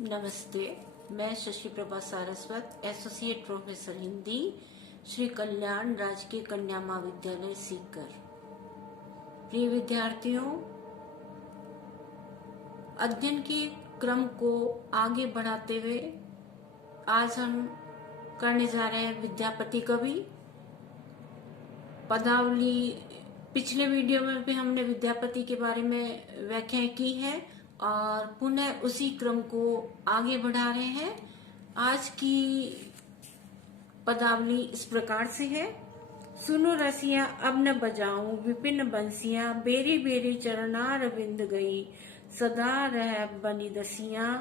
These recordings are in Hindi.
नमस्ते। मैं शशि प्रभा सारस्वत, एसोसिएट प्रोफेसर हिंदी, श्री कल्याण राजकीय कन्या महाविद्यालय सीकर। प्रिय विद्यार्थियों, अध्ययन के क्रम को आगे बढ़ाते हुए आज हम करने जा रहे हैं विद्यापति कवि पदावली। पिछले वीडियो में भी हमने विद्यापति के बारे में व्याख्या की है और पुनः उसी क्रम को आगे बढ़ा रहे हैं। आज की पदावली इस प्रकार से है। सुनो रसिया अब न बजाऊं विपिन बंसियां, बेरी बेरी चरणार विंद गई, सदा रह बनी दसियां,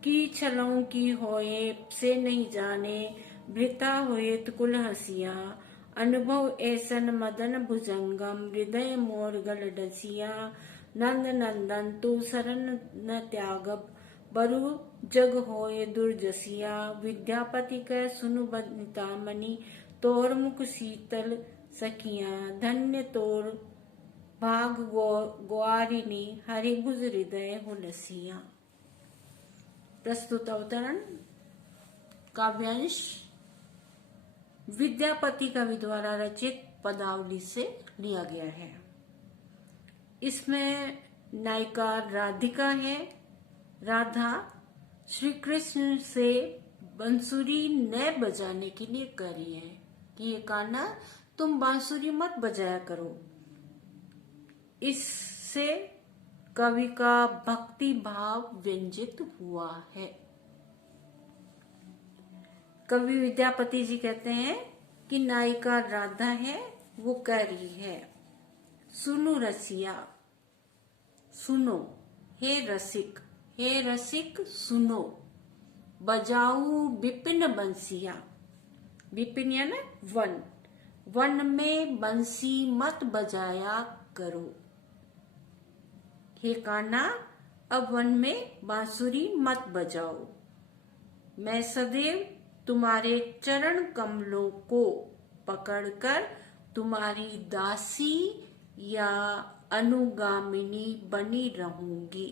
की छलऊ की होए से नहीं जाने, वृता होए कुल हसिया, अनुभव ऐसन मदन भुजंगम, हृदय मोर गल डसिया, नंद नंदन तू शरण न त्यागब, बरु जग होए दुर्जसिया, विद्यापति कै सुनु बनिता मणि, तोर मुख शीतल सखिया, धन्य तोर भाग ग्वारिनी, हरिभुज हृदय हुलसिया। प्रस्तुत अवतरण काव्यांश विद्यापति कवि द्वारा रचित पदावली से लिया गया है। इसमें नायिका राधिका है। राधा श्री कृष्ण से बांसुरी न बजाने के लिए कह रही है कि ये कान्हा तुम बांसुरी मत बजाया करो। इससे कवि का भक्ति भाव व्यंजित हुआ है। कवि विद्यापति जी कहते हैं कि नायिका राधा है, वो कह रही है सुनो रसिया, सुनो हे रसिक सुनो, बजाऊ विपिन बंसिया, विपिन यानी वन, वन में बंसी मत बजाया करो। हे कान्हा अब वन में बांसुरी मत बजाओ। मैं सदैव तुम्हारे चरण कमलों को पकड़कर तुम्हारी दासी या अनुगामिनी बनी रहूंगी।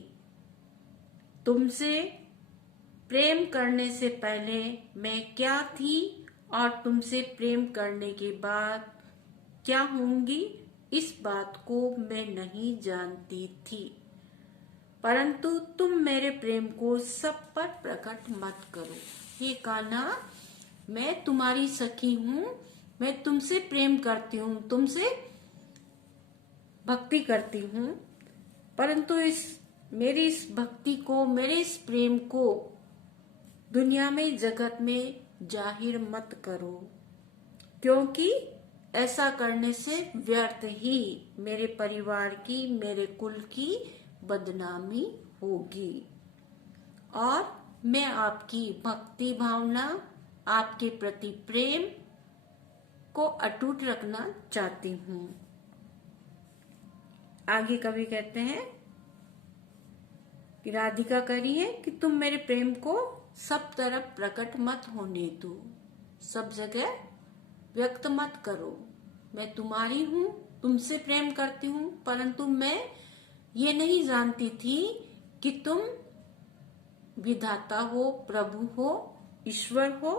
तुमसे प्रेम करने से पहले मैं क्या थी और तुमसे प्रेम करने के बाद क्या होंगी, इस बात को मैं नहीं जानती थी। परंतु तुम मेरे प्रेम को सब पर प्रकट मत करो। हे कान्हा, मैं तुम्हारी सखी हूँ, मैं तुमसे प्रेम करती हूँ, तुमसे भक्ति करती हूँ, परंतु मेरी इस भक्ति को, मेरे इस प्रेम को दुनिया में, जगत में जाहिर मत करो, क्योंकि ऐसा करने से व्यर्थ ही मेरे परिवार की, मेरे कुल की बदनामी होगी और मैं आपकी भक्ति भावना, आपके प्रति प्रेम को अटूट रखना चाहती हूँ। आगे कवि कहते हैं कि राधिका कह रही है कि तुम मेरे प्रेम को सब तरफ प्रकट मत होने दो, सब जगह व्यक्त मत करो। मैं तुम्हारी हूँ, तुमसे प्रेम करती हूँ, परंतु मैं ये नहीं जानती थी कि तुम विधाता हो, प्रभु हो, ईश्वर हो।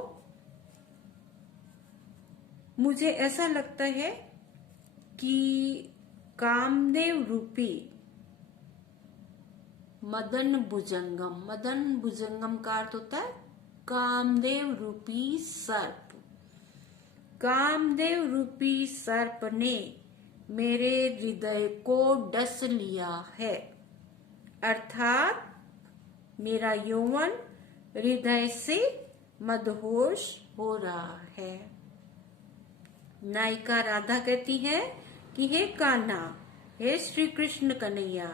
मुझे ऐसा लगता है कि कामदेव रूपी मदन भुजंगम का अर्थ होता है कामदेव रूपी सर्प। कामदेव रूपी सर्प ने मेरे हृदय को डस लिया है, अर्थात मेरा यौवन हृदय से मदहोश हो रहा है। नायिका राधा कहती है कि हे कान्हा, हे श्री कृष्ण कन्हैया,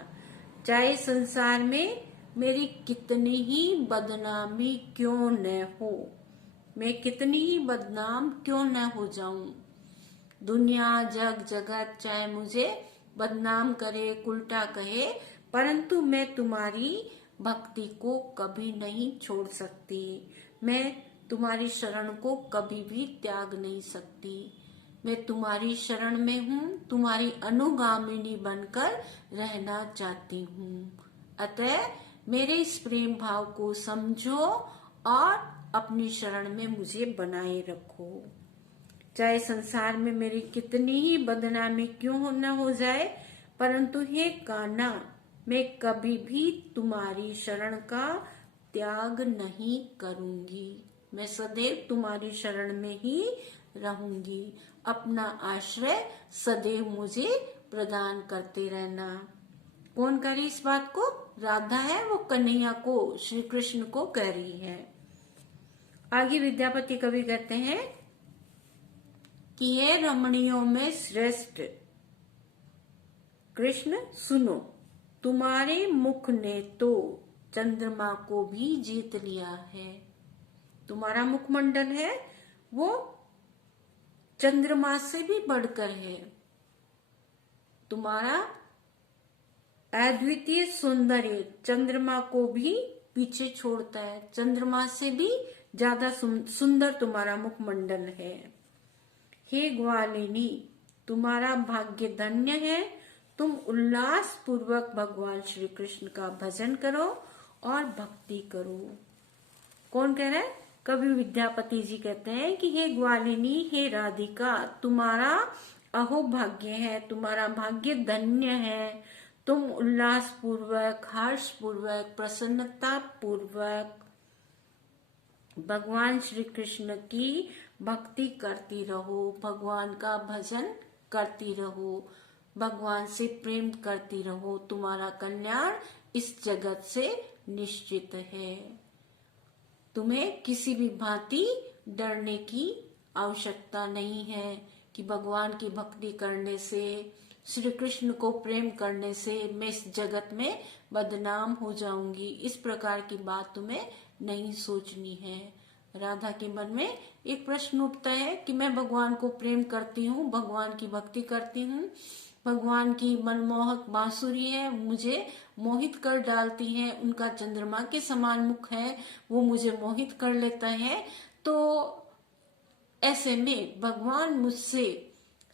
चाहे संसार में मेरी कितनी ही बदनामी क्यों न हो, मैं कितनी ही बदनाम क्यों न हो जाऊं, दुनिया जग जगत चाहे मुझे बदनाम करे, उल्टा कहे, परंतु मैं तुम्हारी भक्ति को कभी नहीं छोड़ सकती। मैं तुम्हारी शरण को कभी भी त्याग नहीं सकती। मैं तुम्हारी शरण में हूँ, तुम्हारी अनुगामिनी बनकर रहना चाहती हूँ। अतः मेरे इस प्रेम भाव को समझो और अपनी शरण में मुझे बनाए रखो। चाहे संसार में मेरी कितनी ही बदनामी क्यों न हो जाए, परंतु हे कान्हा, मैं कभी भी तुम्हारी शरण का त्याग नहीं करूंगी। मैं सदैव तुम्हारी शरण में ही रहूंगी। अपना आश्रय सदैव मुझे प्रदान करते रहना। कौन कह रही इस बात को? राधा है, वो कन्हैया को, श्री कृष्ण को कह रही है। आगे विद्यापति कवि कहते हैं कि ये रमणियों में श्रेष्ठ कृष्ण सुनो, तुम्हारे मुख ने तो चंद्रमा को भी जीत लिया है। तुम्हारा मुखमंडल है वो चंद्रमा से भी बढ़कर है। तुम्हारा अद्वितीय सौंदर्य चंद्रमा को भी पीछे छोड़ता है। चंद्रमा से भी ज्यादा सुंदर तुम्हारा मुखमंडल है। हे ग्वालिनी, तुम्हारा भाग्य धन्य है। तुम उल्लास पूर्वक भगवान श्री कृष्ण का भजन करो और भक्ति करो। कौन कह रहा है? कवि विद्यापति जी कहते हैं कि हे ग्वालिनी, हे राधिका, तुम्हारा अहो भाग्य है, तुम्हारा भाग्य धन्य है। तुम उल्लास पूर्वक, हर्ष पूर्वक, प्रसन्नता पूर्वक भगवान श्री कृष्ण की भक्ति करती रहो, भगवान का भजन करती रहो, भगवान से प्रेम करती रहो। तुम्हारा कल्याण इस जगत से निश्चित है। तुम्हें किसी भी भांति डरने की आवश्यकता नहीं है कि भगवान की भक्ति करने से, श्री कृष्ण को प्रेम करने से मैं इस जगत में बदनाम हो जाऊंगी। इस प्रकार की बात तुम्हें नहीं सोचनी है। राधा के मन में एक प्रश्न उठता है कि मैं भगवान को प्रेम करती हूँ, भगवान की भक्ति करती हूँ, भगवान की मनमोहक बांसुरी है, मुझे मोहित कर डालती है, उनका चंद्रमा के समान मुख है, वो मुझे मोहित कर लेता है। तो ऐसे में भगवान मुझसे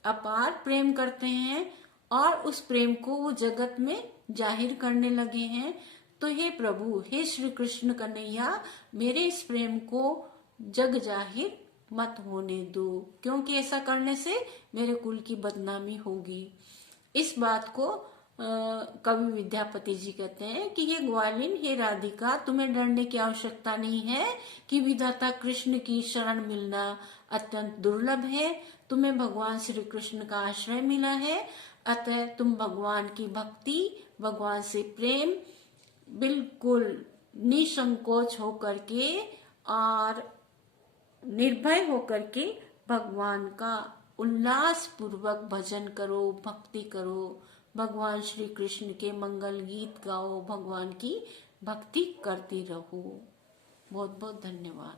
अपार प्रेम करते हैं और उस प्रेम को वो जगत में जाहिर करने लगे हैं। तो हे प्रभु, हे श्री कृष्ण कन्हैया, मेरे इस प्रेम को जग जाहिर मत होने दो, क्योंकि ऐसा करने से मेरे कुल की बदनामी होगी। इस बात को कवि विद्यापति जी कहते हैं कि हे ग्वालिन, हे राधिका, तुम्हें डरने की आवश्यकता नहीं है कि विधाता कृष्ण की शरण मिलना अत्यंत दुर्लभ है। तुम्हें भगवान श्री कृष्ण का आश्रय मिला है, अतः तुम भगवान की भक्ति, भगवान से प्रेम बिल्कुल निसंकोच होकर के और निर्भय होकर के भगवान का उल्लास पूर्वक भजन करो, भक्ति करो, भगवान श्री कृष्ण के मंगल गीत गाओ, भगवान की भक्ति करती रहो। बहुत बहुत धन्यवाद।